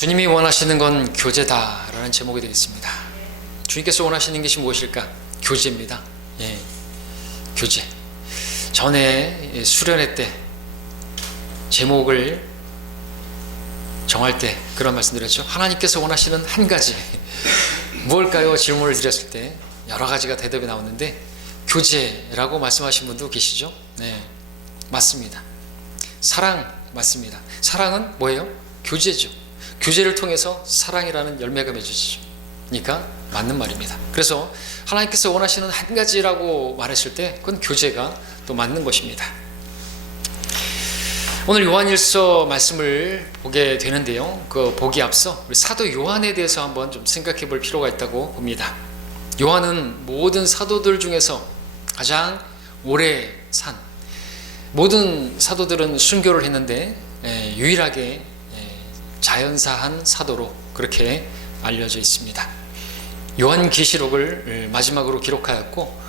주님이 원하시는 건 교제다라는 제목이 되겠습니다. 주님께서 원하시는 것이 무엇일까? 교제입니다. 교제. 전에 수련회 때 제목을 정할 때 그런 말씀 드렸죠. 하나님께서 원하시는 한 가지 무엇일까요? 질문을 드렸을 때 여러 가지가 대답이 나왔는데 교제라고 말씀하신 분도 계시죠? 네, 맞습니다. 사랑 맞습니다. 사랑은 뭐예요? 교제죠. 교제를 통해서 사랑이라는 열매가 맺어지죠. 그러니까 맞는 말입니다. 그래서 하나님께서 원하시는 한 가지라고 말했을 때 그건 교제가 또 맞는 것입니다. 오늘 요한일서 말씀을 보게 되는데요, 그 보기 앞서 우리 사도 요한에 대해서 한번 좀 생각해 볼 필요가 있다고 봅니다. 요한은 모든 사도들 중에서 가장 오래 산, 모든 사도들은 순교를 했는데 유일하게 자연사한 사도로 그렇게 알려져 있습니다. 요한계시록을 마지막으로 기록하였고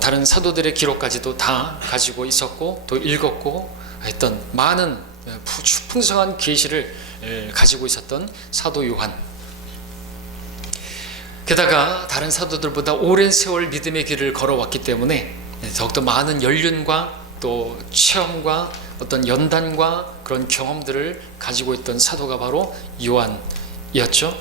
다른 사도들의 기록까지도 다 가지고 있었고 또 읽었고 했던 많은 풍성한 계시를 가지고 있었던 사도 요한. 게다가 다른 사도들보다 오랜 세월 믿음의 길을 걸어왔기 때문에 더욱더 많은 연륜과 또 체험과 어떤 연단과 그런 경험들을 가지고 있던 사도가 바로 요한이었죠.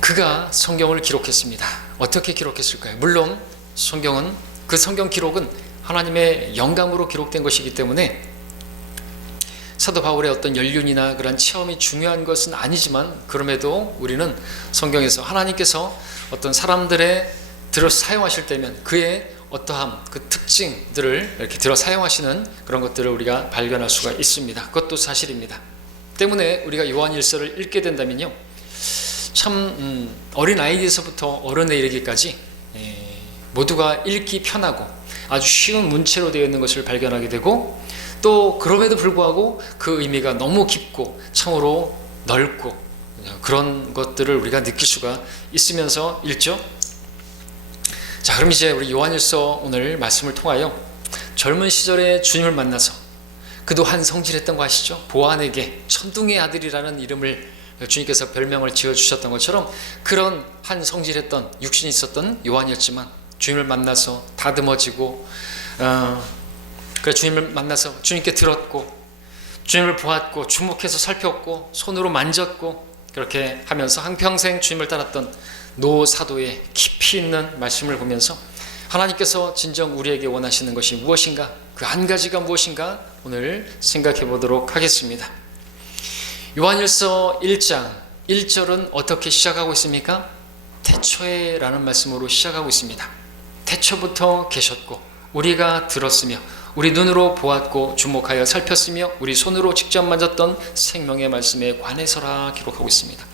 그가 성경을 기록했습니다. 어떻게 기록했을까요? 물론 성경은, 그 성경 기록은 하나님의 영감으로 기록된 것이기 때문에 사도 바울의 어떤 연륜이나 그런 체험이 중요한 것은 아니지만, 그럼에도 우리는 성경에서 하나님께서 어떤 사람들의 들어 사용하실 때면 그의 어떠함, 그 특징들을 이렇게 들어 사용하시는 그런 것들을 우리가 발견할 수가 있습니다. 그것도 사실입니다. 때문에 우리가 요한일서를 읽게 된다면요, 참 어린 아이에서부터 어른에 이르기까지 모두가 읽기 편하고 아주 쉬운 문체로 되어 있는 것을 발견하게 되고, 또 그럼에도 불구하고 그 의미가 너무 깊고 참으로 넓고 그런 것들을 우리가 느낄 수가 있으면서 읽죠. 자, 그럼 이제 우리 요한일서 오늘 말씀을 통하여 젊은 시절에 주님을 만나서 그도 한 성질했던 거 아시죠? 보아내게 천둥의 아들이라는 이름을 주님께서 별명을 지어주셨던 것처럼 그런 한 성질했던 육신이 있었던 요한이었지만 주님을 만나서 다듬어지고 주님을 만나서 주님께 들었고 주님을 보았고 주목해서 살폈고 손으로 만졌고 그렇게 하면서 한평생 주님을 따랐던 노 사도의 깊이 있는 말씀을 보면서 하나님께서 진정 우리에게 원하시는 것이 무엇인가, 그 한 가지가 무엇인가 오늘 생각해 보도록 하겠습니다. 요한일서 1장 1절은 어떻게 시작하고 있습니까? 태초에 라는 말씀으로 시작하고 있습니다. 태초부터 계셨고 우리가 들었으며 우리 눈으로 보았고 주목하여 살폈으며 우리 손으로 직접 만졌던 생명의 말씀에 관해서라 기록하고 있습니다.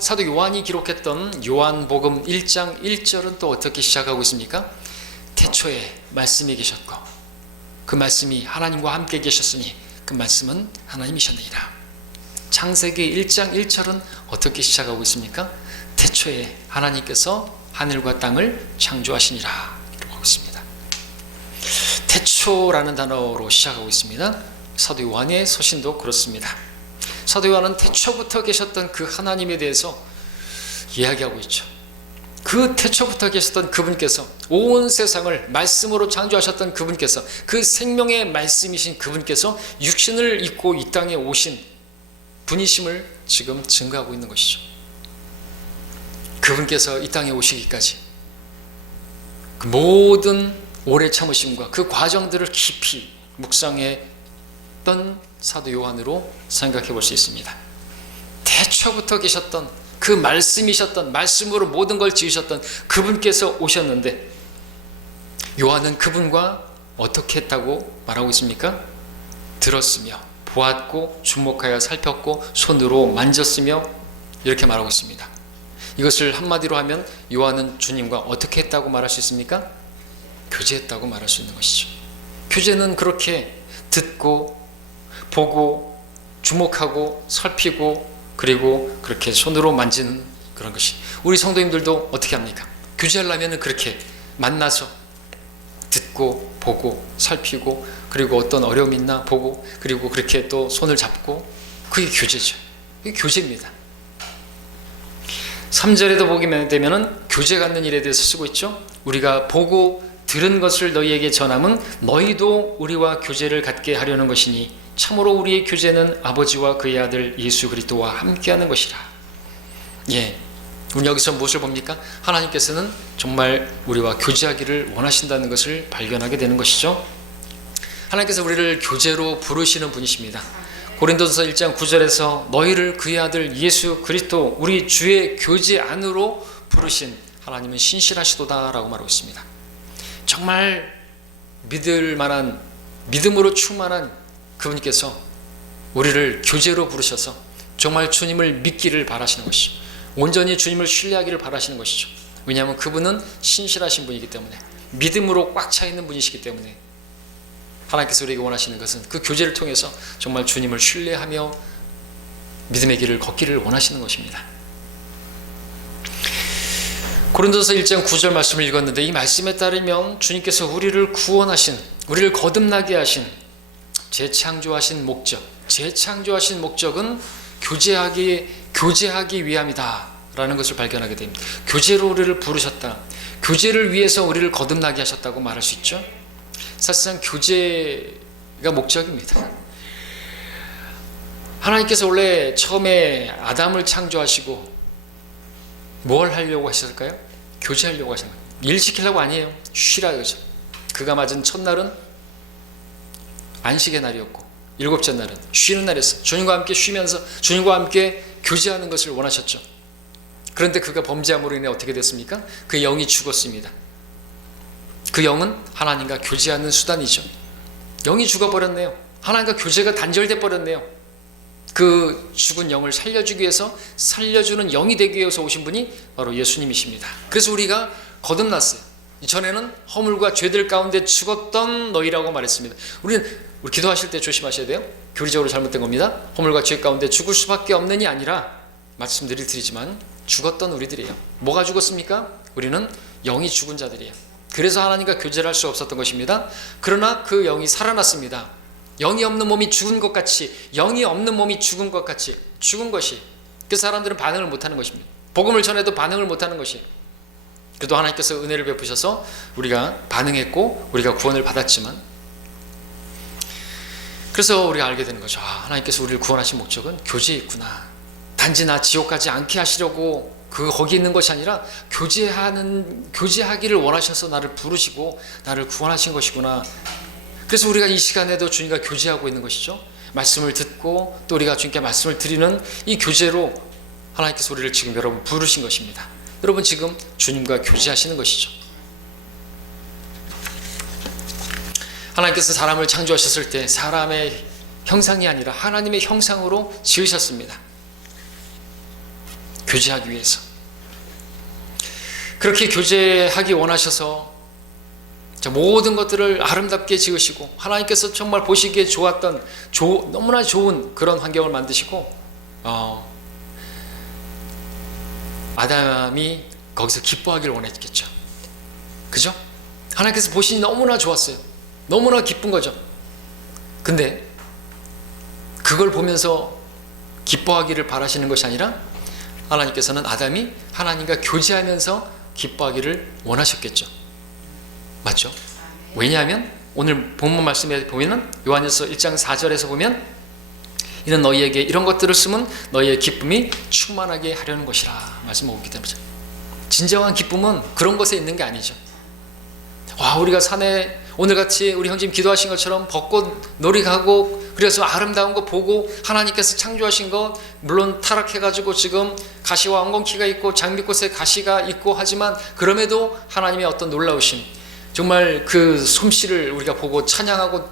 사도 요한이 기록했던 요한복음 1장 1절은 또 어떻게 시작하고 있습니까? 태초에 말씀이 계셨고 그 말씀이 하나님과 함께 계셨으니 그 말씀은 하나님이셨느니라. 창세기 1장 1절은 어떻게 시작하고 있습니까? 태초에 하나님께서 하늘과 땅을 창조하시니라 기록하고 있습니다. 태초라는 단어로 시작하고 있습니다. 사도 요한의 서신도 그렇습니다. 사도 요한은 태초부터 계셨던 그 하나님에 대해서 이야기하고 있죠. 그 태초부터 계셨던 그분께서 온 세상을 말씀으로 창조하셨던 그분께서, 그 생명의 말씀이신 그분께서 육신을 입고 이 땅에 오신 분이심을 지금 증거하고 있는 것이죠. 그분께서 이 땅에 오시기까지 그 모든 오래 참으심과 그 과정들을 깊이 묵상했던 사도 요한으로 생각해 볼 수 있습니다. 태초부터 계셨던 그 말씀이셨던, 말씀으로 모든 걸 지으셨던 그분께서 오셨는데 요한은 그분과 어떻게 했다고 말하고 있습니까? 들었으며 보았고 주목하여 살폈고 손으로 만졌으며 이렇게 말하고 있습니다. 이것을 한마디로 하면 요한은 주님과 어떻게 했다고 말할 수 있습니까? 교제했다고 말할 수 있는 것이죠. 교제는 그렇게 듣고 보고 주목하고 살피고 그리고 그렇게 손으로 만지는 그런 것이, 우리 성도님들도 어떻게 합니까? 교제하려면 그렇게 만나서 듣고 보고 살피고 그리고 어떤 어려움이 있나 보고 그리고 그렇게 또 손을 잡고 그게 교제죠. 그게 교제입니다. 3절에도 보게 되면은 교제 갖는 일에 대해서 쓰고 있죠. 우리가 보고 들은 것을 너희에게 전함은 너희도 우리와 교제를 갖게 하려는 것이니 참으로 우리의 교제는 아버지와 그의 아들 예수 그리스도와 함께하는 것이라. 예, 우리 여기서 무엇을 봅니까? 하나님께서는 정말 우리와 교제하기를 원하신다는 것을 발견하게 되는 것이죠. 하나님께서 우리를 교제로 부르시는 분이십니다. 고린도서 1장 9절에서 너희를 그의 아들 예수 그리스도 우리 주의 교제 안으로 부르신 하나님은 신실하시도다 라고 말하고 있습니다. 정말 믿을 만한, 믿음으로 충만한 그분께서 우리를 교제로 부르셔서 정말 주님을 믿기를 바라시는 것이죠. 온전히 주님을 신뢰하기를 바라시는 것이죠. 왜냐하면 그분은 신실하신 분이기 때문에, 믿음으로 꽉 차 있는 분이시기 때문에 하나님께서 우리에게 원하시는 것은 그 교제를 통해서 정말 주님을 신뢰하며 믿음의 길을 걷기를 원하시는 것입니다. 고린도서 1장 9절 말씀을 읽었는데, 이 말씀에 따르면 주님께서 우리를 구원하신, 우리를 거듭나게 하신, 재창조하신 목적은 교제하기 위함이다 라는 것을 발견하게 됩니다. 교제로 우리를 부르셨다, 교제를 위해서 우리를 거듭나게 하셨다고 말할 수 있죠. 사실상 교제가 목적입니다. 하나님께서 원래 처음에 아담을 창조하시고 뭘 하려고 하셨을까요? 교제하려고 하신 거예요. 일 시키려고 아니에요. 쉬라 이거죠. 그가 맞은 첫날은 안식의 날이었고 일곱째 날은 쉬는 날이었어요. 주님과 함께 쉬면서 주님과 함께 교제하는 것을 원하셨죠. 그런데 그가 범죄함으로 인해 어떻게 됐습니까? 그 영이 죽었습니다. 그 영은 하나님과 교제하는 수단이죠. 영이 죽어버렸네요. 하나님과 교제가 단절돼 버렸네요. 그 죽은 영을 살려주기 위해서, 살려주는 영이 되기 위해서 오신 분이 바로 예수님이십니다. 그래서 우리가 거듭났어요. 전에는 허물과 죄들 가운데 죽었던 너희라고 말했습니다. 우리 기도하실 때 조심하셔야 돼요. 교리적으로 잘못된 겁니다. 허물과 죄 가운데 죽을 수밖에 없는이 아니라, 말씀드릴 드리지만 죽었던 우리들이에요. 뭐가 죽었습니까? 우리는 영이 죽은 자들이에요. 그래서 하나님과 교제를 할 수 없었던 것입니다. 그러나 그 영이 살아났습니다. 영이 없는 몸이 죽은 것 같이, 영이 없는 몸이 죽은 것 같이, 죽은 것이, 그 사람들은 반응을 못하는 것입니다. 복음을 전해도 반응을 못하는 것이에요. 그래도 하나님께서 은혜를 베푸셔서 우리가 반응했고 우리가 구원을 받았지만, 그래서 우리가 알게 되는 거죠. 하나님께서 우리를 구원하신 목적은 교제에 있구나. 단지 나 지옥 가지 않게 하시려고 거기 있는 것이 아니라 교제하기를 원하셔서 나를 부르시고 나를 구원하신 것이구나. 그래서 우리가 이 시간에도 주님과 교제하고 있는 것이죠. 말씀을 듣고 또 우리가 주님께 말씀을 드리는 이 교제로 하나님께서 우리를 지금 여러분 부르신 것입니다. 여러분 지금 주님과 교제하시는 것이죠. 하나님께서 사람을 창조하셨을 때 사람의 형상이 아니라 하나님의 형상으로 지으셨습니다. 교제하기 위해서. 그렇게 교제하기 원하셔서 모든 것들을 아름답게 지으시고, 하나님께서 정말 보시기에 좋았던 너무나 좋은 그런 환경을 만드시고, 아담이 거기서 기뻐하기를 원했겠죠. 그죠? 하나님께서 보시니 너무나 좋았어요. 너무나 기쁜 거죠. 근데 그걸 보면서 기뻐하기를 바라시는 것이 아니라 하나님께서는 아담이 하나님과 교제하면서 기뻐하기를 원하셨겠죠. 맞죠? 왜냐하면 오늘 본문 말씀에 보면은 요한일서 1장 4절에서 보면, 이는 너희에게 이런 것들을 쓰면 너희의 기쁨이 충만하게 하려는 것이라 말씀하고 있기 때문이죠. 진정한 기쁨은 그런 것에 있는 게 아니죠. 우리가 산에 오늘같이 우리 형제님 기도하신 것처럼 벚꽃 놀이 가고, 그래서 아름다운 거 보고, 하나님께서 창조하신 것, 물론 타락해가지고 지금 가시와 엉겅퀴가 있고 장미꽃에 가시가 있고 하지만, 그럼에도 하나님의 어떤 놀라우심, 정말 그 솜씨를 우리가 보고 찬양하고,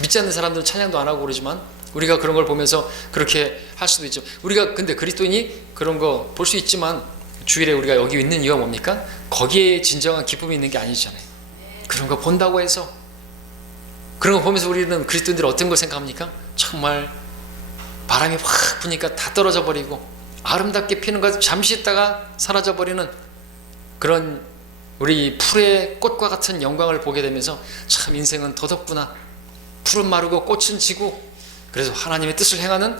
믿지 않는 사람들은 찬양도 안 하고 그러지만 우리가 그런 걸 보면서 그렇게 할 수도 있죠. 우리가 근데 그리스도인이 그런 거 볼 수 있지만, 주일에 우리가 여기 있는 이유가 뭡니까? 거기에 진정한 기쁨이 있는 게 아니잖아요. 그런 거 본다고 해서, 그런 거 보면서 우리는 그리스도인들이 어떤 걸 생각합니까? 정말 바람이 확 부니까 다 떨어져 버리고 아름답게 피는 것 잠시 있다가 사라져 버리는 그런 우리 풀의 꽃과 같은 영광을 보게 되면서, 참 인생은 더덥구나, 풀은 마르고 꽃은 지고, 그래서 하나님의 뜻을 행하는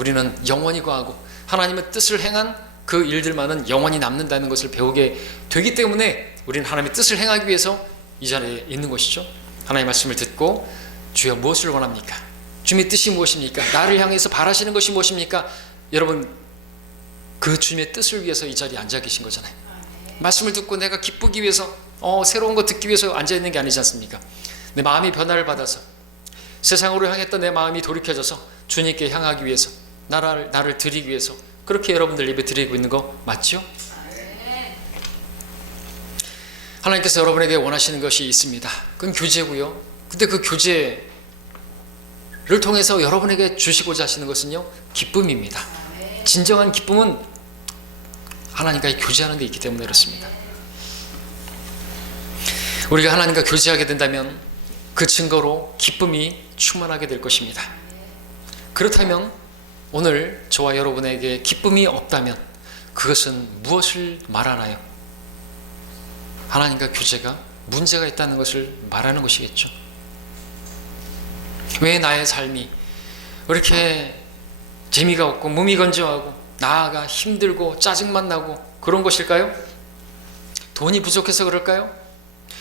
우리는 영원히 거하고 하나님의 뜻을 행한 그 일들만은 영원히 남는다는 것을 배우게 되기 때문에 우리는 하나님의 뜻을 행하기 위해서 이 자리에 있는 것이죠. 하나님의 말씀을 듣고 주여 무엇을 원합니까? 주님의 뜻이 무엇입니까? 나를 향해서 바라시는 것이 무엇입니까? 여러분, 그 주님의 뜻을 위해서 이 자리에 앉아 계신 거잖아요. 말씀을 듣고 내가 기쁘기 위해서 새로운 거 듣기 위해서 앉아 있는 게 아니지 않습니까? 내 마음이 변화를 받아서 세상으로 향했던 내 마음이 돌이켜져서 주님께 향하기 위해서 나를 드리기 위해서 그렇게 여러분들 예배 드리고 있는 거 맞죠? 하나님께서 여러분에게 원하시는 것이 있습니다. 그건 교제고요. 근데 그 교제를 통해서 여러분에게 주시고자 하시는 것은요, 기쁨입니다. 진정한 기쁨은 하나님과 교제하는 데 있기 때문에 그렇습니다. 우리가 하나님과 교제하게 된다면 그 증거로 기쁨이 충만하게 될 것입니다. 그렇다면 오늘 저와 여러분에게 기쁨이 없다면 그것은 무엇을 말하나요? 하나님과 교제가 문제가 있다는 것을 말하는 것이겠죠. 왜 나의 삶이 이렇게 재미가 없고 무미건조하고 나아가 힘들고 짜증만 나고 그런 것일까요? 돈이 부족해서 그럴까요?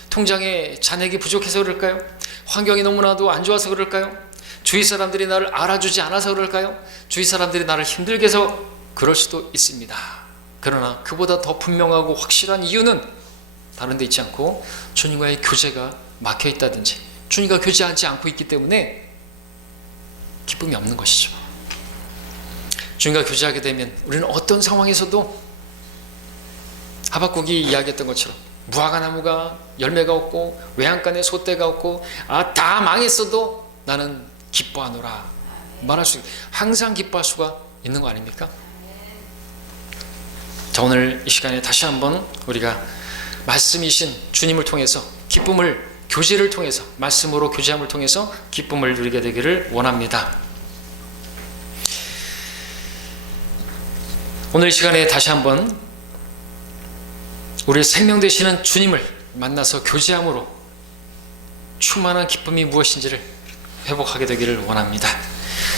통장에 잔액이 부족해서 그럴까요? 환경이 너무나도 안 좋아서 그럴까요? 주위 사람들이 나를 알아주지 않아서 그럴까요? 주위 사람들이 나를 힘들게 해서 그럴 수도 있습니다. 그러나 그보다 더 분명하고 확실한 이유는 다른 데 있지 않고 주님과의 교제가 막혀 있다든지 주님과 교제하지 않고 있기 때문에 기쁨이 없는 것이죠. 주님과 교제하게 되면 우리는 어떤 상황에서도 하박국이 이야기했던 것처럼 무화과 나무가 열매가 없고 외양간에 소떼가 없고 다 망했어도 나는 기뻐하노라 말할 수 항상 기뻐할 수가 있는 거 아닙니까? 자, 오늘 이 시간에 다시 한번 우리가 말씀이신 주님을 통해서 기쁨을 교제를 통해서 말씀으로 교제함을 통해서 기쁨을 누리게 되기를 원합니다. 오늘 이 시간에 다시 한번 우리의 생명 되시는 주님을 만나서 교제함으로 충만한 기쁨이 무엇인지를 회복하게 되기를 원합니다.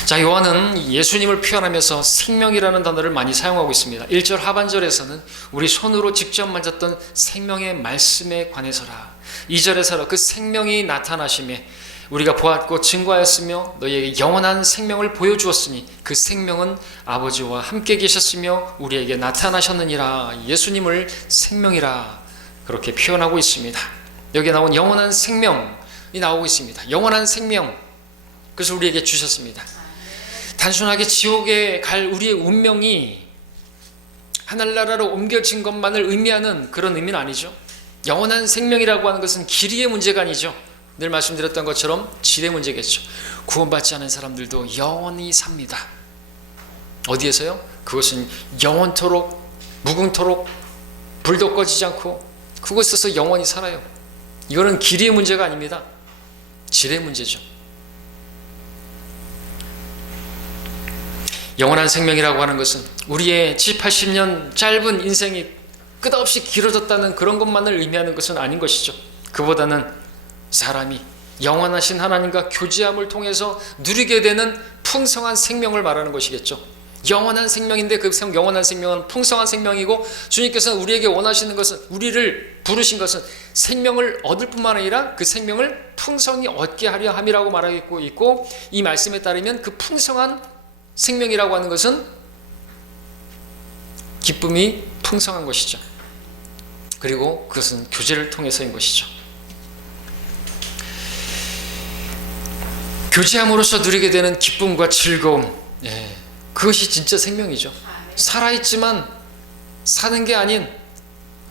자, 요한은 예수님을 표현하면서 생명이라는 단어를 많이 사용하고 있습니다. 1절 하반절에서는 우리 손으로 직접 만졌던 생명의 말씀에 관해서라. 2절에서 그 생명이 나타나심에 우리가 보았고 증거하였으며 너희에게 영원한 생명을 보여주었으니 그 생명은 아버지와 함께 계셨으며 우리에게 나타나셨느니라. 예수님을 생명이라 그렇게 표현하고 있습니다. 여기에 나온 영원한 생명이 나오고 있습니다. 영원한 생명, 그래서 우리에게 주셨습니다. 단순하게 지옥에 갈 우리의 운명이 하늘나라로 옮겨진 것만을 의미하는 그런 의미는 아니죠. 영원한 생명이라고 하는 것은 길이의 문제가 아니죠. 늘 말씀드렸던 것처럼 질의 문제겠죠. 구원받지 않은 사람들도 영원히 삽니다. 어디에서요? 그것은 영원토록 무궁토록 불도 꺼지지 않고 그곳에서 영원히 살아요. 이거는 길이의 문제가 아닙니다. 질의 문제죠. 영원한 생명이라고 하는 것은 우리의 70, 80년 짧은 인생이 끝없이 길어졌다는 그런 것만을 의미하는 것은 아닌 것이죠. 그보다는 사람이 영원하신 하나님과 교제함을 통해서 누리게 되는 풍성한 생명을 말하는 것이겠죠. 영원한 생명인데 그 영원한 생명은 풍성한 생명이고 주님께서는 우리에게 원하시는 것은 우리를 부르신 것은 생명을 얻을 뿐만 아니라 그 생명을 풍성히 얻게 하려 함이라고 말하고 있고 이 말씀에 따르면 그 풍성한 생명이라고 하는 것은 기쁨이 풍성한 것이죠. 그리고 그것은 교제를 통해서인 것이죠. 교제함으로써 누리게 되는 기쁨과 즐거움, 그것이 진짜 생명이죠. 살아있지만 사는 게 아닌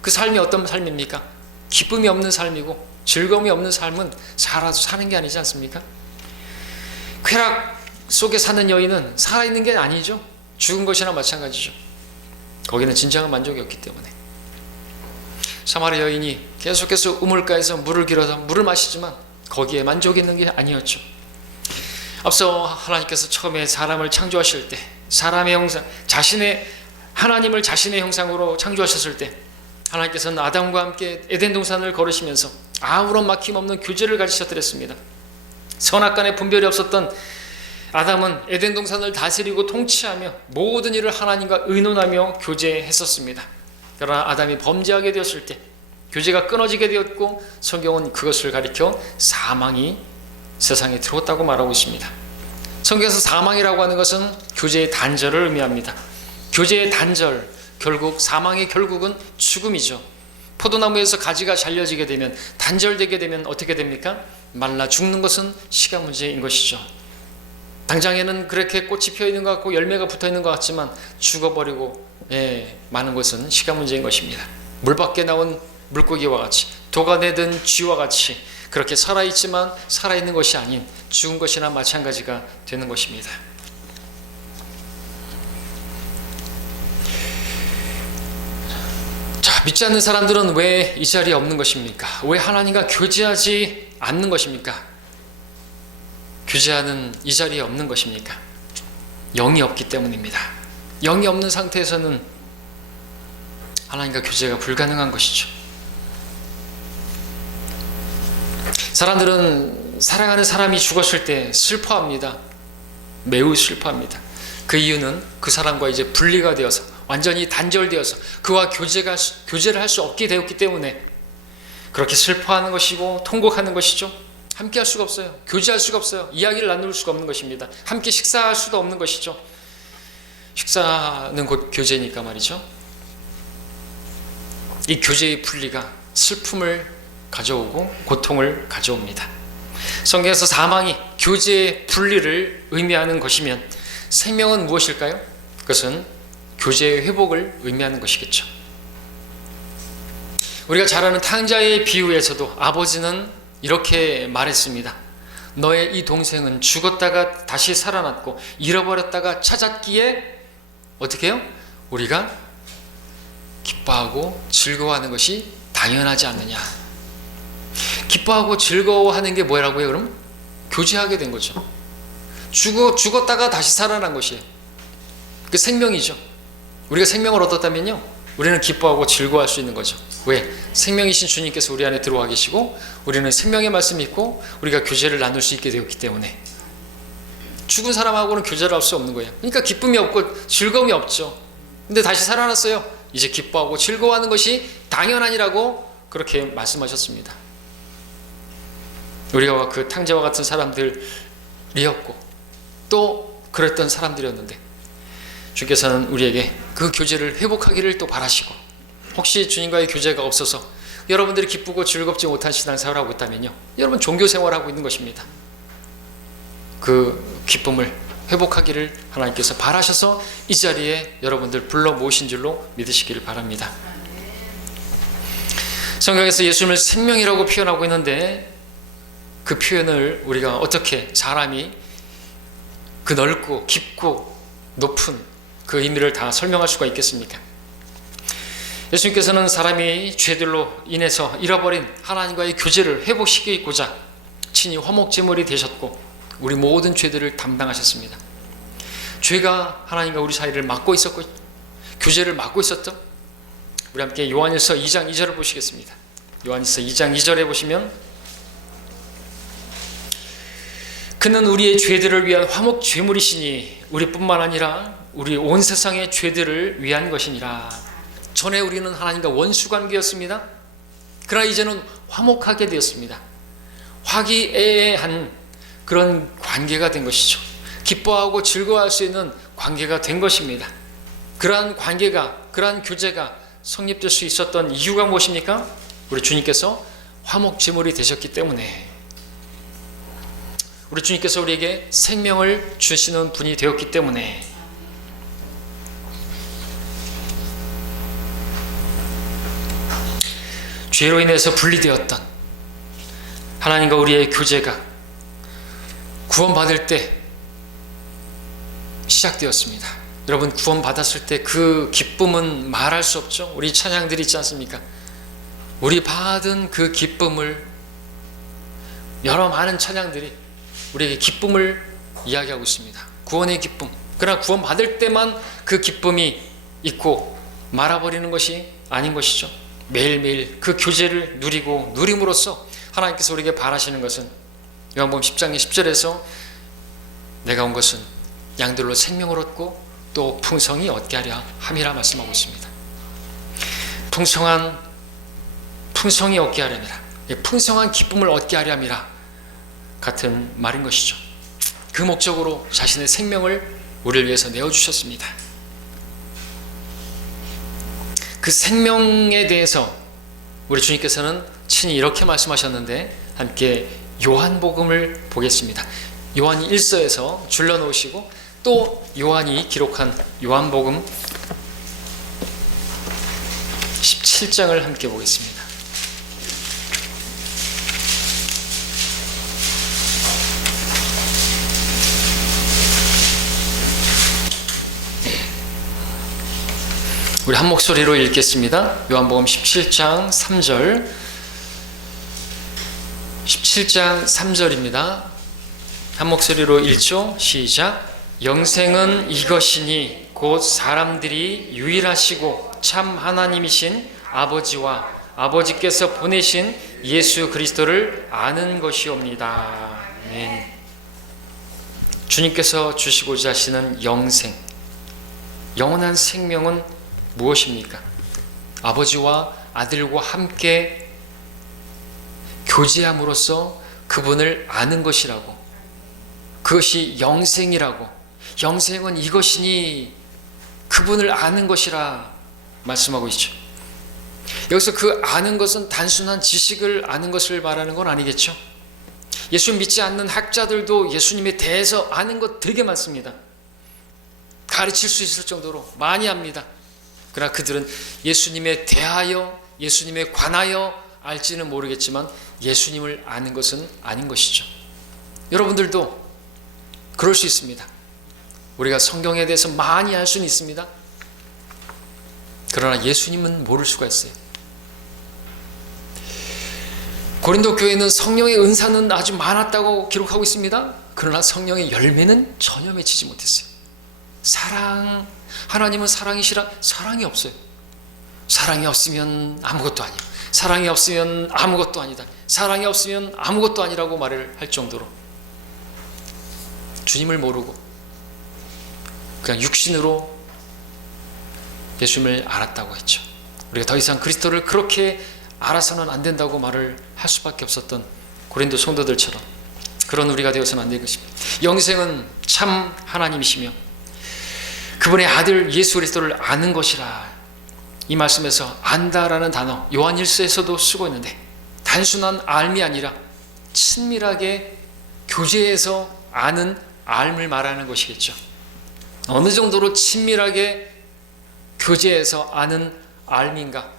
그 삶이 어떤 삶입니까? 기쁨이 없는 삶이고 즐거움이 없는 삶은 살아도 사는 게 아니지 않습니까? 쾌락 속에 사는 여인은 살아있는 게 아니죠. 죽은 것이나 마찬가지죠. 거기는 진정한 만족이 없기 때문에. 사마리아 여인이 계속해서 우물가에서 물을 길어서 물을 마시지만 거기에 만족이 있는 게 아니었죠. 앞서 하나님께서 처음에 사람을 창조하실 때 사람의 형상, 하나님을 자신의 형상으로 창조하셨을 때 하나님께서는 아담과 함께 에덴 동산을 걸으시면서 아무런 막힘 없는 교제를 가지셨더랬습니다. 선악간에 분별이 없었던 아담은 에덴 동산을 다스리고 통치하며 모든 일을 하나님과 의논하며 교제했었습니다. 그러나 아담이 범죄하게 되었을 때 교제가 끊어지게 되었고, 성경은 그것을 가리켜 사망이 세상에 들어왔다고 말하고 있습니다. 성경에서 사망이라고 하는 것은 교제의 단절을 의미합니다. 교제의 단절, 결국 사망의 결국은 죽음이죠. 포도나무에서 가지가 잘려지게 되면, 단절되게 되면 어떻게 됩니까? 말라 죽는 것은 시간 문제인 것이죠. 당장에는 그렇게 꽃이 피어 있는 것 같고 열매가 붙어 있는 것 같지만 죽어버리고 많은 것은 시간 문제인 것입니다. 물 밖에 나온 물고기와 같이, 녹아내든 쥐와 같이 그렇게 살아있지만 살아있는 것이 아닌 죽은 것이나 마찬가지가 되는 것입니다. 자, 믿지 않는 사람들은 왜 이 자리에 없는 것입니까? 왜 하나님과 교제하지 않는 것입니까? 교제하는 이 자리에 없는 것입니까? 영이 없기 때문입니다. 영이 없는 상태에서는 하나님과 교제가 불가능한 것이죠. 사람들은 사랑하는 사람이 죽었을 때 슬퍼합니다. 매우 슬퍼합니다. 그 이유는 그 사람과 이제 분리가 되어서, 완전히 단절되어서 그와 교제를 할 수 없게 되었기 때문에 그렇게 슬퍼하는 것이고 통곡하는 것이죠. 함께 할 수가 없어요. 교제할 수가 없어요. 이야기를 나눌 수가 없는 것입니다. 함께 식사할 수도 없는 것이죠. 식사는 곧 교제니까 말이죠. 이 교제의 분리가 슬픔을 가져오고 고통을 가져옵니다. 성경에서 사망이 교제의 분리를 의미하는 것이면 생명은 무엇일까요? 그것은 교제의 회복을 의미하는 것이겠죠. 우리가 잘 아는 탕자의 비유에서도 아버지는 이렇게 말했습니다. 너의 이 동생은 죽었다가 다시 살아났고 잃어버렸다가 찾았기에 어떻게 해요? 우리가 기뻐하고 즐거워하는 것이 당연하지 않느냐. 기뻐하고 즐거워하는 게 뭐라고요? 그럼 교제하게 된 거죠. 죽었다가 다시 살아난 것이에요. 그 생명이죠. 우리가 생명을 얻었다면요, 우리는 기뻐하고 즐거워할 수 있는 거죠. 왜? 생명이신 주님께서 우리 안에 들어와 계시고 우리는 생명의 말씀이 있고 우리가 교제를 나눌 수 있게 되었기 때문에. 죽은 사람하고는 교제를 할 수 없는 거예요. 그러니까 기쁨이 없고 즐거움이 없죠. 근데 다시 살아났어요. 이제 기뻐하고 즐거워하는 것이 당연하니라고 그렇게 말씀하셨습니다. 우리가 그 탕자와 같은 사람들이었고 또 그랬던 사람들이었는데 주께서는 우리에게 그 교제를 회복하기를 또 바라시고, 혹시 주님과의 교제가 없어서 여러분들이 기쁘고 즐겁지 못한 신앙생활을 하고 있다면요, 여러분 종교생활을 하고 있는 것입니다. 그 기쁨을 회복하기를 하나님께서 바라셔서 이 자리에 여러분들 불러 모으신 줄로 믿으시기를 바랍니다. 성경에서 예수님을 생명이라고 표현하고 있는데 그 표현을 우리가 어떻게 사람이 그 넓고 깊고 높은 그 의미를 다 설명할 수가 있겠습니까? 예수님께서는 사람이 죄들로 인해서 잃어버린 하나님과의 교제를 회복시키고자 친히 화목제물이 되셨고 우리 모든 죄들을 담당하셨습니다. 죄가 하나님과 우리 사이를 막고 있었고 교제를 막고 있었죠. 우리 함께 요한일서 2장 2절을 보시겠습니다. 요한일서 2장 2절에 보시면 그는 우리의 죄들을 위한 화목제물이시니 우리뿐만 아니라 우리 온 세상의 죄들을 위한 것이니라. 전에 우리는 하나님과 원수관계였습니다. 그러나 이제는 화목하게 되었습니다. 화기애애한 그런 관계가 된 것이죠. 기뻐하고 즐거워할 수 있는 관계가 된 것입니다. 그러한 관계가, 그러한 교제가 성립될 수 있었던 이유가 무엇입니까? 우리 주님께서 화목제물이 되셨기 때문에, 우리 주님께서 우리에게 생명을 주시는 분이 되었기 때문에, 죄로 인해서 분리되었던 하나님과 우리의 교제가 구원받을 때 시작되었습니다. 여러분, 구원받았을 때 그 기쁨은 말할 수 없죠. 우리 찬양들이 있지 않습니까? 우리 받은 그 기쁨을, 여러 많은 찬양들이 우리에게 기쁨을 이야기하고 있습니다. 구원의 기쁨. 그러나 구원받을 때만 그 기쁨이 있고 말아버리는 것이 아닌 것이죠. 매일매일 그 교제를 누리고 누림으로써 하나님께서 우리에게 바라시는 것은 요한복음 10장 10절에서 내가 온 것은 양들로 생명을 얻고 또 풍성히 얻게 하려 함이라 말씀하고 있습니다. 풍성히 얻게 하려니라, 풍성한 기쁨을 얻게 하려 함이라 같은 말인 것이죠. 그 목적으로 자신의 생명을 우리를 위해서 내어주셨습니다. 그 생명에 대해서 우리 주님께서는 친히 이렇게 말씀하셨는데, 함께 요한복음을 보겠습니다. 요한 1서에서 줄여놓으시고 또 요한이 기록한 요한복음 17장을 함께 보겠습니다. 우리 한 목소리로 읽겠습니다. 요한복음 17장 3절, 17장 3절입니다. 한 목소리로 읽죠. 시작. 영생은 이것이니 곧 사람들이 유일하시고 참 하나님이신 아버지와 아버지께서 보내신 예수 그리스도를 아는 것이옵니다. 아멘. 주님께서 주시고자 하시는 영생, 영원한 생명은 무엇입니까? 아버지와 아들과 함께 교제함으로써 그분을 아는 것이라고, 그것이 영생이라고, 영생은 이것이니 그분을 아는 것이라 말씀하고 있죠. 여기서 그 아는 것은 단순한 지식을 아는 것을 말하는 건 아니겠죠. 예수 믿지 않는 학자들도 예수님에 대해서 아는 것 되게 많습니다. 가르칠 수 있을 정도로 많이 압니다. 그러나 그들은 예수님에 대하여, 예수님에 관하여 알지는 모르겠지만 예수님을 아는 것은 아닌 것이죠. 여러분들도 그럴 수 있습니다. 우리가 성경에 대해서 많이 알 수는 있습니다. 그러나 예수님은 모를 수가 있어요. 고린도 교회는 성령의 은사는 아주 많았다고 기록하고 있습니다. 그러나 성령의 열매는 전혀 맺히지 못했어요. 사랑, 하나님은 사랑이시라, 사랑이 없어요. 사랑이 없으면 아무것도 아니에요. 사랑이 없으면 아무것도 아니다. 사랑이 없으면 아무것도 아니라고 말을 할 정도로 주님을 모르고 그냥 육신으로 예수님을 알았다고 했죠. 우리가 더 이상 그리스도를 그렇게 알아서는 안 된다고 말을 할 수밖에 없었던 고린도 성도들처럼 그런 우리가 되어서는 안 될 것입니다. 영생은 참 하나님이시며 그분의 아들 예수 그리스도를 아는 것이라. 이 말씀에서 안다라는 단어 요한 1서에서도 쓰고 있는데 단순한 알미 아니라 친밀하게 교제해서 아는 알을 말하는 것이겠죠. 어느 정도로 친밀하게 교제해서 아는 알미인가?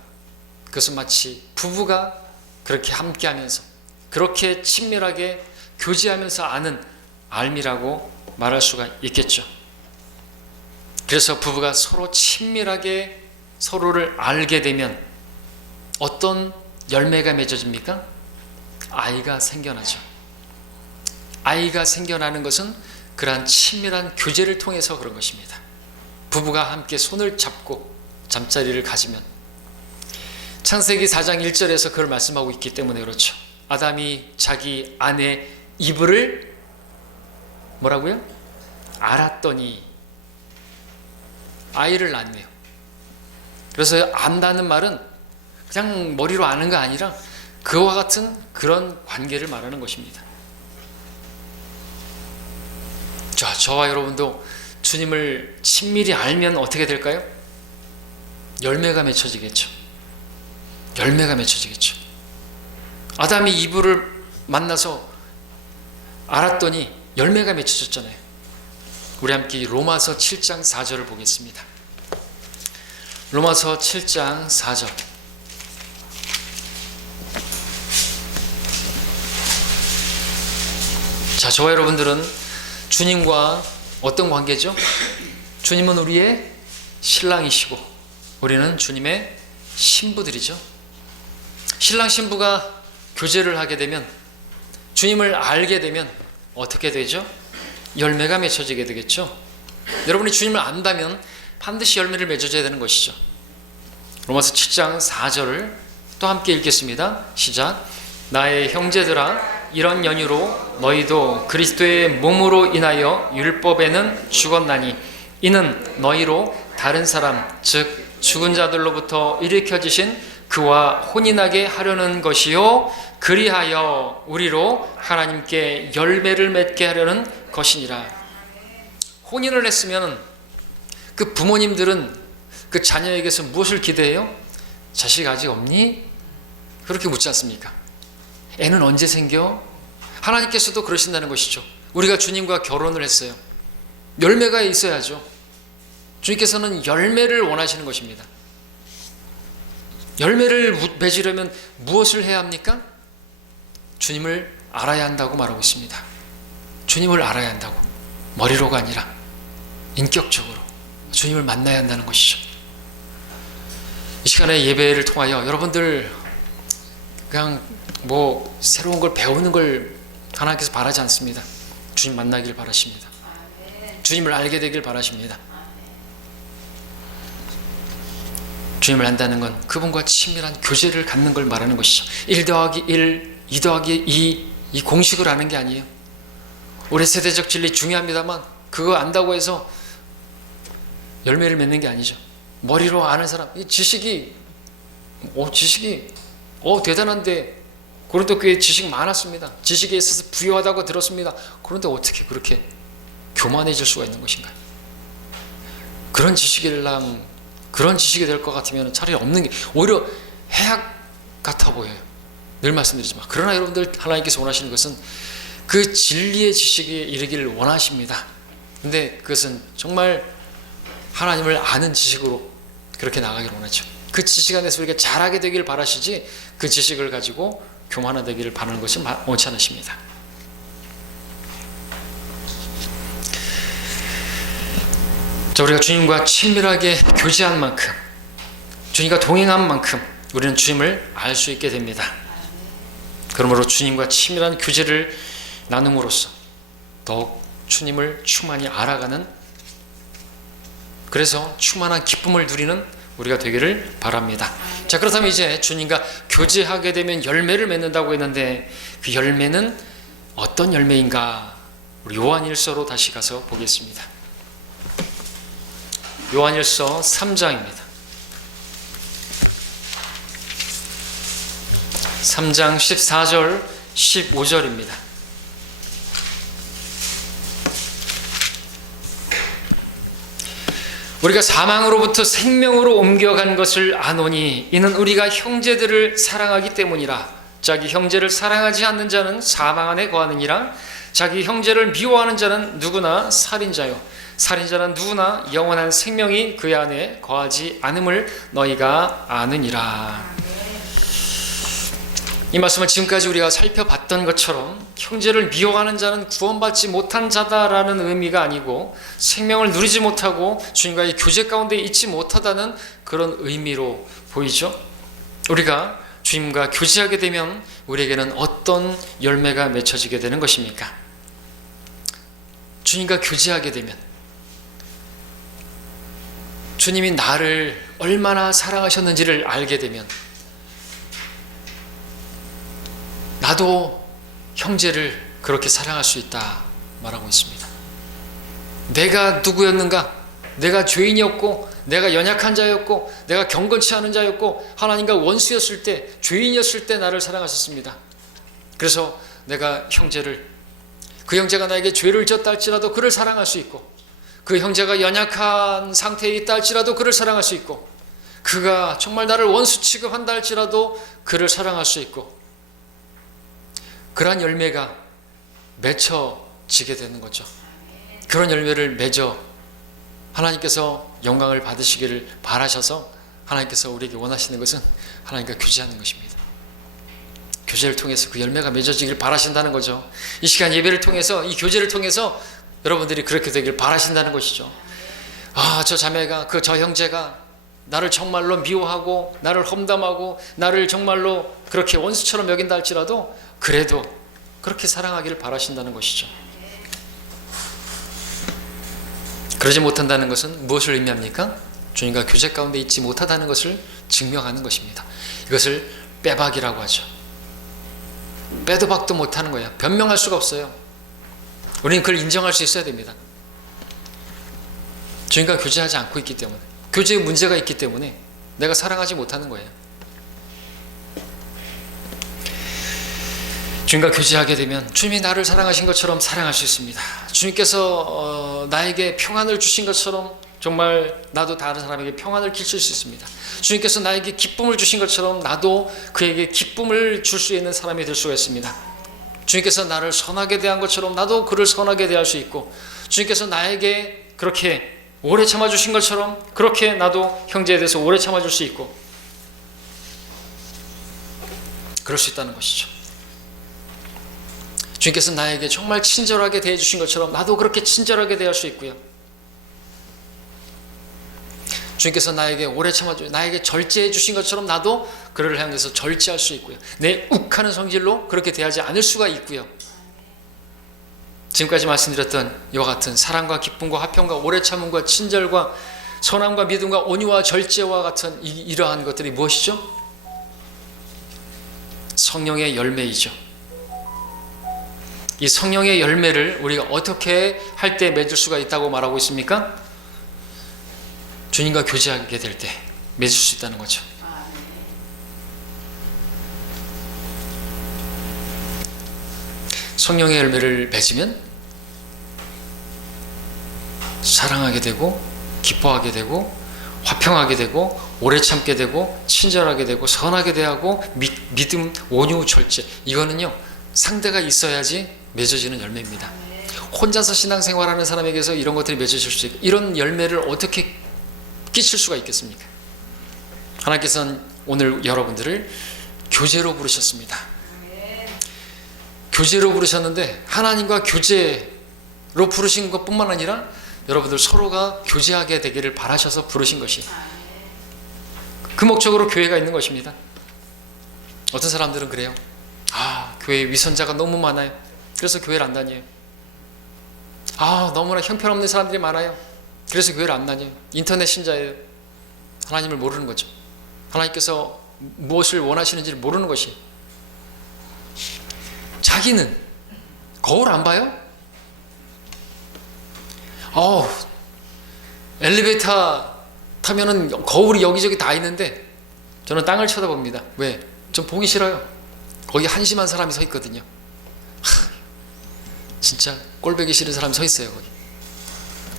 그것은 마치 부부가 그렇게 함께하면서 그렇게 친밀하게 교제하면서 아는 알미라고 말할 수가 있겠죠. 그래서 부부가 서로 친밀하게 서로를 알게 되면 어떤 열매가 맺어집니까? 아이가 생겨나죠. 아이가 생겨나는 것은 그러한 친밀한 교제를 통해서 그런 것입니다. 부부가 함께 손을 잡고 잠자리를 가지면 창세기 4장 1절에서 그걸 말씀하고 있기 때문에 그렇죠. 아담이 자기 아내 이브를 뭐라고요? 알았더니 아이를 낳네요. 그래서 안다는 말은 그냥 머리로 아는 거 아니라 그와 같은 그런 관계를 말하는 것입니다. 저와 여러분도 주님을 친밀히 알면 어떻게 될까요? 열매가 맺혀지겠죠. 열매가 맺혀지겠죠. 아담이 이브를 만나서 알았더니 열매가 맺혀졌잖아요. 우리 함께 로마서 7장 4절을 보겠습니다. 로마서 7장 4절. 자, 저와 여러분들은 주님과 어떤 관계죠? 주님은 우리의 신랑이시고 우리는 주님의 신부들이죠. 신랑 신부가 교제를 하게 되면 주님을 알게 되면 어떻게 되죠? 열매가 맺혀지게 되겠죠. 여러분이 주님을 안다면 반드시 열매를 맺어줘야 되는 것이죠. 로마서 7장 4절을 또 함께 읽겠습니다. 시작. 나의 형제들아 이런 연유로 너희도 그리스도의 몸으로 인하여 율법에는 죽었나니 이는 너희로 다른 사람 즉 죽은 자들로부터 일으켜지신 그와 혼인하게 하려는 것이요 그리하여 우리로 하나님께 열매를 맺게 하려는 것이니라. 혼인을 했으면 그 부모님들은 그 자녀에게서 무엇을 기대해요? 자식 아직 없니? 그렇게 묻지 않습니까? 애는 언제 생겨? 하나님께서도 그러신다는 것이죠. 우리가 주님과 결혼을 했어요. 열매가 있어야죠. 주님께서는 열매를 원하시는 것입니다. 열매를 맺으려면 무엇을 해야 합니까? 주님을 알아야 한다고 말하고 있습니다. 주님을 알아야 한다고. 머리로가 아니라 인격적으로 주님을 만나야 한다는 것이죠. 이 시간에 예배를 통하여 여러분들 그냥 뭐 새로운 걸 배우는 걸 하나님께서 바라지 않습니다. 주님 만나길 바라십니다. 주님을 알게 되길 바라십니다. 주님을 안다는 건 그분과 친밀한 교제를 갖는 걸 말하는 것이죠. 1 더하기 1, 2 더하기 2 이 공식을 아는 게 아니에요. 우리 세대적 진리 중요합니다만 그거 안다고 해서 열매를 맺는 게 아니죠. 머리로 아는 사람, 이 지식이 대단한데 고린도 교회에 지식 많았습니다. 지식에 있어서 부유하다고 들었습니다. 그런데 어떻게 그렇게 교만해질 수가 있는 것인가요? 그런 지식이 될 것 같으면 차라리 없는 게 오히려 해악 같아 보여요. 늘 말씀드리지만 그러나 여러분들 하나님께서 원하시는 것은 그 진리의 지식에 이르기를 원하십니다. 근데 그것은 정말 하나님을 아는 지식으로 그렇게 나가기를 원하죠. 그 지식 안에서 우리가 잘하게 되기를 바라시지 그 지식을 가지고 교만하되기를 바라는 것이 원치 않으십니다. 자, 우리가 주님과 친밀하게 교제한 만큼, 주님과 동행한 만큼 우리는 주님을 알 수 있게 됩니다. 그러므로 주님과 친밀한 교제를 나눔으로써 더욱 주님을 충만히 알아가는, 그래서 충만한 기쁨을 누리는 우리가 되기를 바랍니다. 자, 그렇다면 이제 주님과 교제하게 되면 열매를 맺는다고 했는데 그 열매는 어떤 열매인가? 우리 요한일서로 다시 가서 보겠습니다. 요한일서 3장입니다. 3장 14절 15절입니다. 우리가 사망으로부터 생명으로 옮겨간 것을 아노니 이는 우리가 형제들을 사랑하기 때문이라. 자기 형제를 사랑하지 않는 자는 사망 안에 거하느니라. 자기 형제를 미워하는 자는 누구나 살인자요 살인자는 누구나 영원한 생명이 그 안에 거하지 않음을 너희가 아느니라. 이 말씀을 지금까지 우리가 살펴봤던 것처럼 형제를 미워하는 자는 구원받지 못한 자다라는 의미가 아니고 생명을 누리지 못하고 주님과의 교제 가운데 있지 못하다는 그런 의미로 보이죠. 우리가 주님과 교제하게 되면 우리에게는 어떤 열매가 맺혀지게 되는 것입니까? 주님과 교제하게 되면 주님이 나를 얼마나 사랑하셨는지를 알게 되면 나도 형제를 그렇게 사랑할 수 있다 말하고 있습니다. 내가 누구였는가? 내가 죄인이었고 내가 연약한 자였고 내가 경건치 않은 자였고 하나님과 원수였을 때, 죄인이었을 때 나를 사랑하셨습니다. 그래서 내가 형제를, 그 형제가 나에게 죄를 졌다 할지라도 그를 사랑할 수 있고, 그 형제가 연약한 상태에 있다 할지라도 그를 사랑할 수 있고, 그가 정말 나를 원수 취급한다 할지라도 그를 사랑할 수 있고, 그러한 열매가 맺혀지게 되는 거죠. 그런 열매를 맺어 하나님께서 영광을 받으시기를 바라셔서 하나님께서 우리에게 원하시는 것은 하나님과 교제하는 것입니다. 교제를 통해서 그 열매가 맺어지기를 바라신다는 거죠. 이 시간 예배를 통해서, 이 교제를 통해서 여러분들이 그렇게 되기를 바라신다는 것이죠. 저 자매가, 저 형제가 나를 정말로 미워하고 나를 험담하고 나를 정말로 그렇게 원수처럼 여긴다 할지라도 그래도 그렇게 사랑하기를 바라신다는 것이죠. 그러지 못한다는 것은 무엇을 의미합니까? 주님과 교제 가운데 있지 못하다는 것을 증명하는 것입니다. 이것을 빼박이라고 하죠. 빼도 박도 못하는 거예요. 변명할 수가 없어요. 우리는 그걸 인정할 수 있어야 됩니다. 주님과 교제하지 않고 있기 때문에, 교제에 문제가 있기 때문에 내가 사랑하지 못하는 거예요. 주님과 교제하게 되면 주님이 나를 사랑하신 것처럼 사랑할 수 있습니다. 주님께서 나에게 평안을 주신 것처럼 정말 나도 다른 사람에게 평안을 끼칠 수 있습니다. 주님께서 나에게 기쁨을 주신 것처럼 나도 그에게 기쁨을 줄 수 있는 사람이 될 수가 있습니다. 주님께서 나를 선하게 대한 것처럼 나도 그를 선하게 대할 수 있고, 주님께서 나에게 그렇게 오래 참아주신 것처럼 그렇게 나도 형제에 대해서 오래 참아줄 수 있고, 그럴 수 있다는 것이죠. 주님께서 나에게 정말 친절하게 대해주신 것처럼 나도 그렇게 친절하게 대할 수 있고요. 주님께서 나에게 오래 참아주고 나에게 절제해 주신 것처럼 나도 그를 향해서 절제할 수 있고요. 내 욱하는 성질로 그렇게 대하지 않을 수가 있고요. 지금까지 말씀드렸던 이와 같은 사랑과 기쁨과 화평과 오래 참음과 친절과 선함과 믿음과 온유와 절제와 같은 이러한 것들이 무엇이죠? 성령의 열매이죠. 이 성령의 열매를 우리가 어떻게 할 때 맺을 수가 있다고 말하고 있습니까? 주님과 교제하게 될 때 맺을 수 있다는 거죠. 성령의 열매를 맺으면 사랑하게 되고 기뻐하게 되고 화평하게 되고 오래 참게 되고 친절하게 되고 선하게 대하고 믿음, 온유, 절제, 이거는요 상대가 있어야지 맺어지는 열매입니다. 혼자서 신앙생활하는 사람에게서 이런 것들이 맺어질 수 있고, 이런 열매를 어떻게 끼칠 수가 있겠습니까? 하나님께서는 오늘 여러분들을 교제로 부르셨습니다. 교제로 부르셨는데 하나님과 교제로 부르신 것뿐만 아니라 여러분들 서로가 교제하게 되기를 바라셔서 부르신 것이, 그 목적으로 교회가 있는 것입니다. 어떤 사람들은 그래요. 교회에 위선자가 너무 많아요. 그래서 교회를 안 다녀요. 너무나 형편없는 사람들이 많아요. 그래서 교회를 안 다녀요. 인터넷 신자예요. 하나님을 모르는 거죠. 하나님께서 무엇을 원하시는지를 모르는 것이. 자기는 거울 안 봐요? 엘리베이터 타면은 거울이 여기저기 다 있는데 저는 땅을 쳐다봅니다. 왜? 좀 보기 싫어요. 거기 한심한 사람이 서 있거든요. 진짜 꼴보기 싫은 사람이 서 있어요. 거기.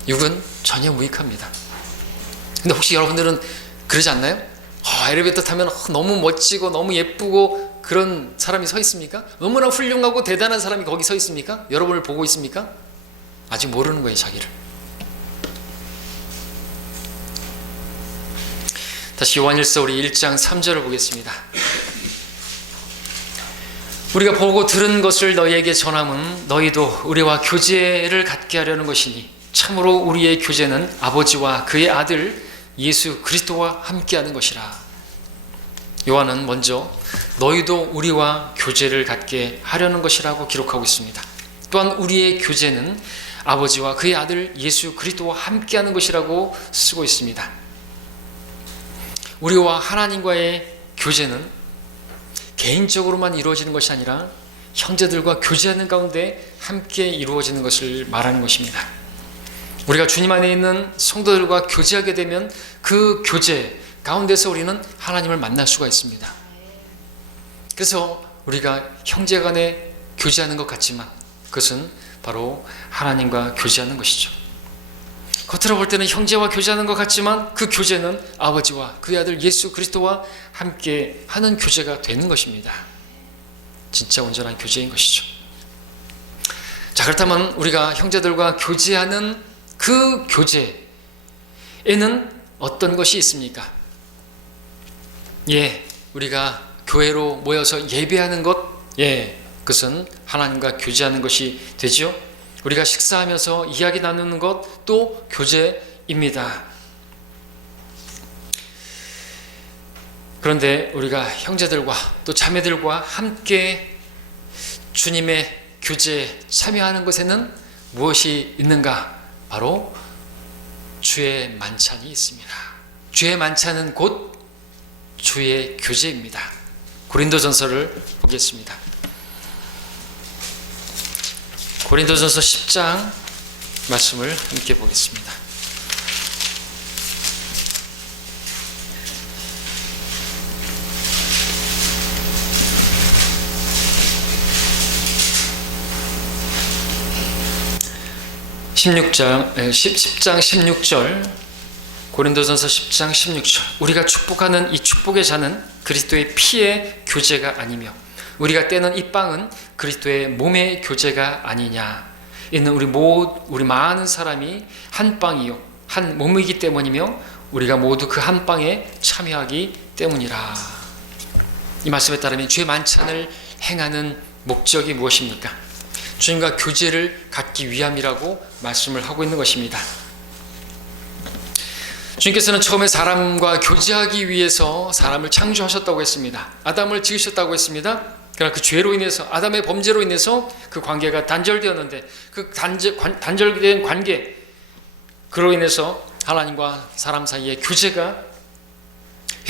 육은 전혀 무익합니다. 근데 혹시 여러분들은 그러지 않나요? 엘리베이터 타면 너무 멋지고 너무 예쁘고 그런 사람이 서 있습니까? 너무나 훌륭하고 대단한 사람이 거기 서 있습니까? 여러분을 보고 있습니까? 아직 모르는 거예요, 자기를. 다시 요한일서 우리 1장 3절을 보겠습니다. 우리가 보고 들은 것을 너희에게 전함은 너희도 우리와 교제를 갖게 하려는 것이니 참으로 우리의 교제는 아버지와 그의 아들 예수 그리스도와 함께하는 것이라. 요한은 먼저 너희도 우리와 교제를 갖게 하려는 것이라고 기록하고 있습니다. 또한 우리의 교제는 아버지와 그의 아들 예수 그리스도와 함께하는 것이라고 쓰고 있습니다. 우리와 하나님과의 교제는 개인적으로만 이루어지는 것이 아니라 형제들과 교제하는 가운데 함께 이루어지는 것을 말하는 것입니다. 우리가 주님 안에 있는 성도들과 교제하게 되면 그 교제 가운데서 우리는 하나님을 만날 수가 있습니다. 그래서 우리가 형제 간에 교제하는 것 같지만 그것은 바로 하나님과 교제하는 것이죠. 겉으로 볼 때는 형제와 교제하는 것 같지만 그 교제는 아버지와 그의 아들 예수 그리스도와 함께 하는 교제가 되는 것입니다. 진짜 온전한 교제인 것이죠. 자, 그렇다면 우리가 형제들과 교제하는 그 교제에는 어떤 것이 있습니까? 우리가 교회로 모여서 예배하는 것, 그것은 하나님과 교제하는 것이 되죠. 우리가 식사하면서 이야기 나누는 것도 교제입니다. 그런데 우리가 형제들과 또 자매들과 함께 주님의 교제에 참여하는 것에는 무엇이 있는가? 바로 주의 만찬이 있습니다. 주의 만찬은 곧 주의 교제입니다. 고린도전서를 보겠습니다. 고린도전서 10장 말씀을 함께 보겠습니다. (10장 16절) 고린도전서 10장 16절. 우리가 축복하는 이 축복의 잔은 그리스도의 피의 교제가 아니며 우리가 떼는 이 빵은 그리스도의 몸의 교제가 아니냐. 이는 우리 많은 사람이 한 빵이요 한 몸이기 때문이며 우리가 모두 그 한 빵에 참여하기 때문이라. 이 말씀에 따르면 주의 만찬을 행하는 목적이 무엇입니까? 주님과 교제를 갖기 위함이라고 말씀을 하고 있는 것입니다. 주님께서는 처음에 사람과 교제하기 위해서 사람을 창조하셨다고 했습니다. 아담을 지으셨다고 했습니다. 그러나 그 죄로 인해서, 아담의 범죄로 인해서 그 관계가 단절되었는데, 그 단절된 관계, 그로 인해서 하나님과 사람 사이의 교제가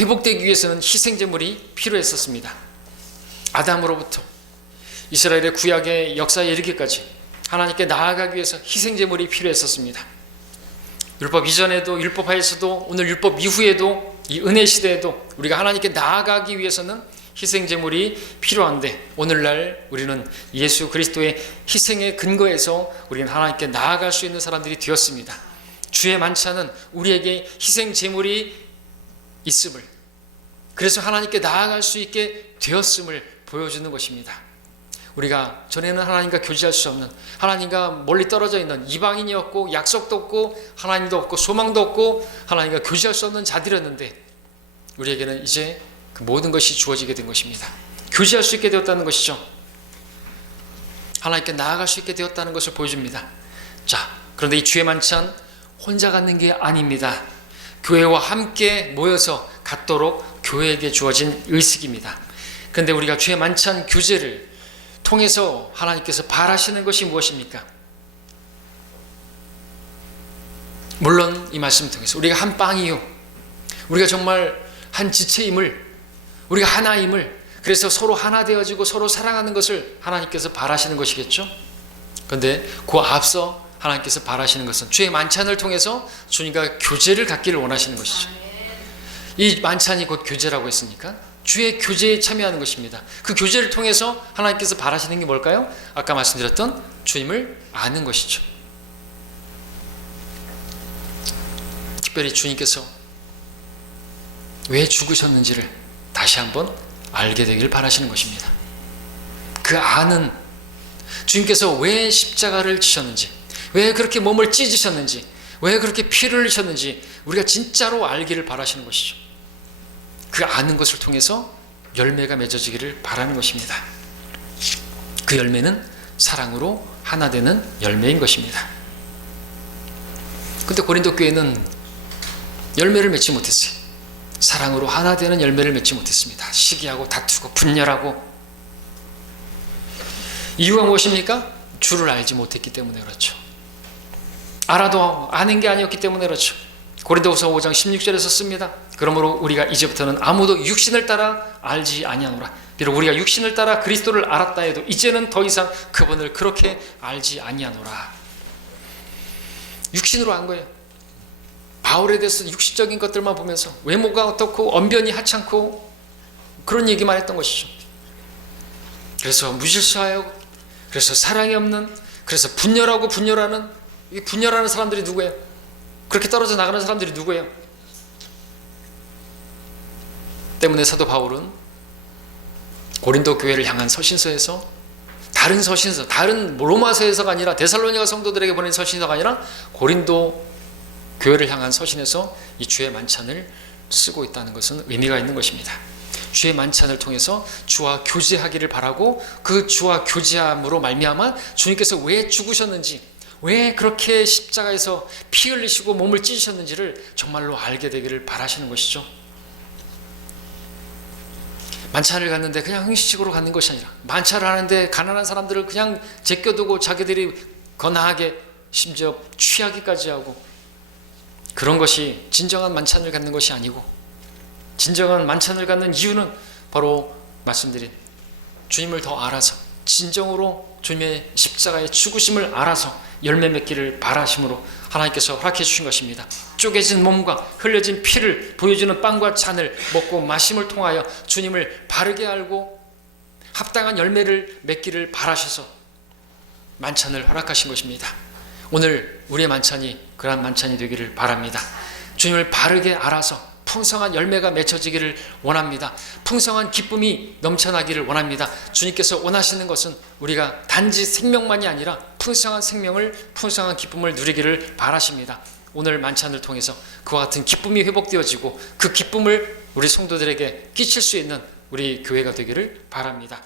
회복되기 위해서는 희생제물이 필요했었습니다. 아담으로부터 이스라엘의 구약의 역사에 이르기까지 하나님께 나아가기 위해서 희생제물이 필요했었습니다. 율법 이전에도, 율법 하에서도, 오늘 율법 이후에도, 이 은혜 시대에도 우리가 하나님께 나아가기 위해서는 희생제물이 필요한데, 오늘날 우리는 예수 그리스도의 희생의 근거에서 우리는 하나님께 나아갈 수 있는 사람들이 되었습니다. 주의 만찬은 우리에게 희생제물이 있음을, 그래서 하나님께 나아갈 수 있게 되었음을 보여주는 것입니다. 우리가 전에는 하나님과 교제할 수 없는, 하나님과 멀리 떨어져 있는 이방인이었고, 약속도 없고 하나님도 없고 소망도 없고 하나님과 교제할 수 없는 자들이었는데, 우리에게는 이제 그 모든 것이 주어지게 된 것입니다. 교제할 수 있게 되었다는 것이죠. 하나님께 나아갈 수 있게 되었다는 것을 보여줍니다. 자, 그런데 이 주의 만찬 혼자 갖는 게 아닙니다. 교회와 함께 모여서 갖도록 교회에게 주어진 의식입니다. 그런데 우리가 주의 만찬 교제를 통해서 하나님께서 바라시는 것이 무엇입니까? 물론 이 말씀을 통해서 우리가 한 빵이요, 우리가 정말 한 지체임을, 우리가 하나임을, 그래서 서로 하나 되어지고 서로 사랑하는 것을 하나님께서 바라시는 것이겠죠. 그런데 그 앞서 하나님께서 바라시는 것은 주의 만찬을 통해서 주님과 교제를 갖기를 원하시는 것이죠. 이 만찬이 곧 교제라고 했으니까 주의 교제에 참여하는 것입니다. 그 교제를 통해서 하나님께서 바라시는 게 뭘까요? 아까 말씀드렸던 주님을 아는 것이죠. 특별히 주님께서 왜 죽으셨는지를 다시 한번 알게 되기를 바라시는 것입니다. 그 아는, 주님께서 왜 십자가를 지셨는지, 왜 그렇게 몸을 찢으셨는지, 왜 그렇게 피를 흘리셨는지 우리가 진짜로 알기를 바라시는 것이죠. 그 아는 것을 통해서 열매가 맺어지기를 바라는 것입니다. 그 열매는 사랑으로 하나 되는 열매인 것입니다. 그런데 고린도 교회는 열매를 맺지 못했어요. 사랑으로 하나 되는 열매를 맺지 못했습니다. 시기하고 다투고 분열하고. 이유가 무엇입니까? 주를 알지 못했기 때문에 그렇죠. 알아도 아는 게 아니었기 때문에 그렇죠. 고린도후서 5장 16절에서 씁니다. 그러므로 우리가 이제부터는 아무도 육신을 따라 알지 아니하노라. 비록 우리가 육신을 따라 그리스도를 알았다 해도 이제는 더 이상 그분을 그렇게 알지 아니하노라. 육신으로 안 거예요. 바울에 대해서 육신적인 것들만 보면서 외모가 어떻고 언변이 하찮고 그런 얘기만 했던 것이죠. 그래서 무질서하여, 그래서 사랑이 없는, 그래서 분열하는 사람들이 누구예요? 그렇게 떨어져 나가는 사람들이 누구예요? 때문에 사도 바울은 고린도 교회를 향한 서신서에서, 다른 서신서, 다른 로마서에서가 아니라, 데살로니가 성도들에게 보낸 서신서가 아니라 고린도 교회를 향한 서신에서 이 주의 만찬을 쓰고 있다는 것은 의미가 있는 것입니다. 주의 만찬을 통해서 주와 교제하기를 바라고, 그 주와 교제함으로 말미암아 주님께서 왜 죽으셨는지, 왜 그렇게 십자가에서 피 흘리시고 몸을 찢으셨는지를 정말로 알게 되기를 바라시는 것이죠. 만찬을 갔는데 그냥 형식적으로 갖는 것이 아니라, 만찬을 하는데 가난한 사람들을 그냥 제껴두고 자기들이 거나하게 심지어 취하기까지 하고, 그런 것이 진정한 만찬을 갖는 것이 아니고, 진정한 만찬을 갖는 이유는 바로 말씀드린 주님을 더 알아서 진정으로 주님의 십자가의 죽으심을 알아서 열매 맺기를 바라심으로 하나님께서 허락해 주신 것입니다. 쪼개진 몸과 흘려진 피를 보여주는 빵과 잔을 먹고 마심을 통하여 주님을 바르게 알고 합당한 열매를 맺기를 바라셔서 만찬을 허락하신 것입니다. 오늘 우리의 만찬이 그러한 만찬이 되기를 바랍니다. 주님을 바르게 알아서 풍성한 열매가 맺혀지기를 원합니다. 풍성한 기쁨이 넘쳐나기를 원합니다. 주님께서 원하시는 것은 우리가 단지 생명만이 아니라 풍성한 생명을, 풍성한 기쁨을 누리기를 바라십니다. 오늘 만찬을 통해서 그와 같은 기쁨이 회복되어지고 그 기쁨을 우리 성도들에게 끼칠 수 있는 우리 교회가 되기를 바랍니다.